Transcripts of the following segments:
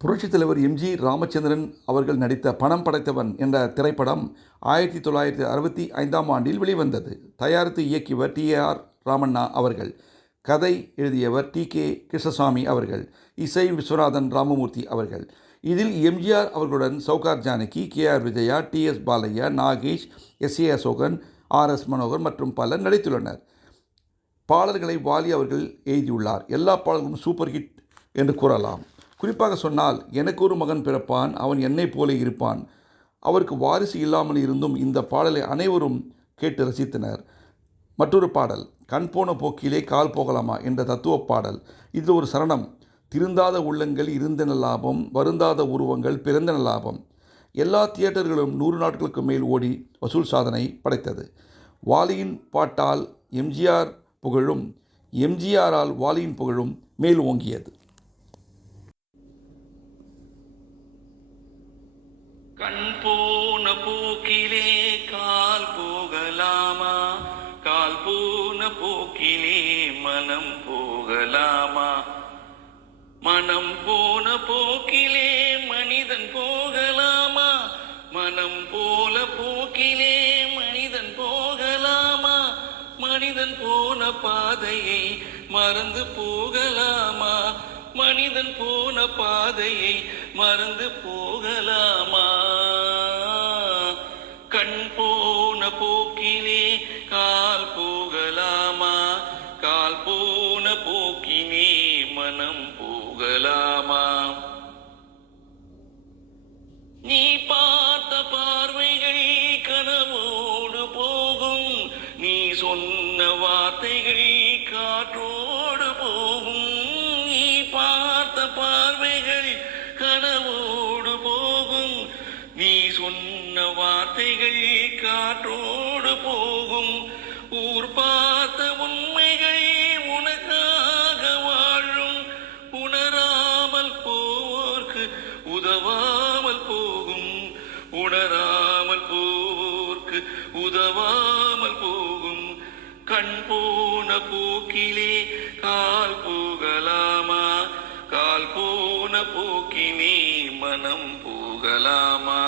புரட்சித் தலைவர் எம்ஜி ராமச்சந்திரன் அவர்கள் நடித்த பணம் படைத்தவன் என்ற திரைப்படம் 1965ஆம் ஆண்டில் வெளிவந்தது. தயாரித்து இயக்கியவர் டி.ஆர். ராமண்ணா அவர்கள். கதை எழுதியவர் டி.கே. கிருஷ்ணசாமி அவர்கள். இசை விஸ்வநாதன் ராமமூர்த்தி அவர்கள். இதில் எம்ஜிஆர் அவர்களுடன் Sowcar Janaki, K R. Vijaya, T S. Balaiah, Nagesh, S A. Asokan, R S. Manohar மற்றும் பலர் நடித்துள்ளனர். பாடல்களை வாலி அவர்கள் எழுதியுள்ளார். எல்லா பாடல்களும் சூப்பர் ஹிட் என்று கூறலாம். குறிப்பாக சொன்னால், எனக்கு ஒரு மகன் பிறப்பான், அவன் என்னை போல இருப்பான். அவருக்கு வாரிசு இல்லாமல் இருந்தும் இந்த பாடலை அனைவரும் கேட்டு ரசித்தனர். மற்றொரு பாடல் கண் போன போக்கிலே கால் போகலாமா என்ற தத்துவ பாடல். இது ஒரு சரணம். திருந்தாத உள்ளங்கள் இருந்தன லாபம், வருந்தாத உருவங்கள் பிறந்தன லாபம். எல்லா தியேட்டர்களும் 100 நாட்களுக்கு மேல் ஓடி வசூல் சாதனை படைத்தது. வாலியின் பாட்டால் எம்ஜிஆர் புகழும், எம்ஜிஆரால் வாலியின் புகழும் மேல் ஓங்கியது. கண் போன போக்கிலே கால் போகலாமா, கால் போன போக்கிலே மனம் போகலாமா, மனம் போன போக்கிலே மனிதன் போகலாமா, மனம் போல போக்கிலே மனிதன் போகலாமா, மனிதன் போன பாதையை மறந்து போகலாமா, மனிதன் போன பாதையை மறந்து போகலாமா, கண் போன போக்கிலே கால் போகலாமா, கால் போன போக்கினே மனம் போகலாமா. நீ பார்த்த பார்வைகள் கனவோடு போகும், நீ சொன்ன வார்த்தைகள் காற்றோடு போகும். நீ பார்த்த பார்வைகள் கனவோடு போகும், நீ சொன்ன வார்த்தைகள் காற்றோடு போகும். ஊர் பார்த்த உண்மைகள் உனக்காக வாழும், உணராமல் போவோர்க்கு உதவாமல் போகும், உணராமல் போவோர்க்கு உதவாமல் போகும். கண் போன போக்கிலே கால் போகலாமா, கால் போன போக்கினே மனம் போகலாமா.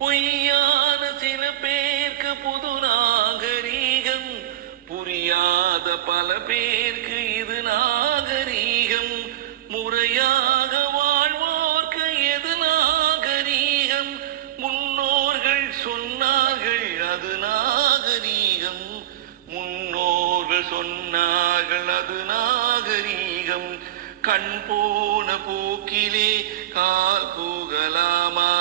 பொய்யான சில பேருக்கு புது நாகரீகம், புரியாத பல பேருக்கு இது நாகரீகம். முறையாக வாழ்வோர்க்கு எது நாகரீகம், முன்னோர்கள் சொன்னார்கள் அது நாகரீகம், முன்னோர்கள் சொன்னார்கள் அது நாகரீகம். கண் போன போக்கிலே கால் போகலாமா,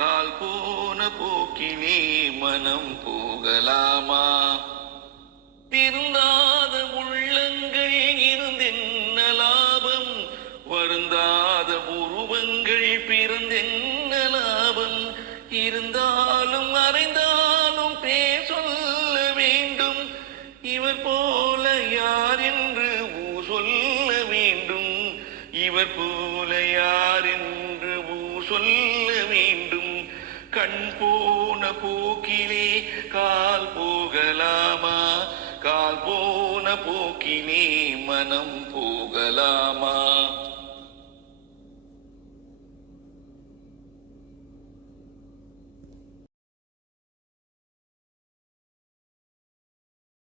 கால் போன போக்கிலே மனம் போகலாமா. திருந்தாத உள்ளங்கள் இருந்தென்ன லாபம், வருந்தாத உருவங்கள் பிறந்தென்ன லாபம். இருந்தாலும் மறைந்தாலும் பேர் சொல்ல வேண்டும், இவர் போல யார் என்று ஊர் சொல்ல வேண்டும், இவர் போல யார் என்று ஊர் சொல்ல வேண்டும். கண் போன போக்கிலே கால் போகலாமா, கால் போன போக்கிலே மனம் போகலாமா.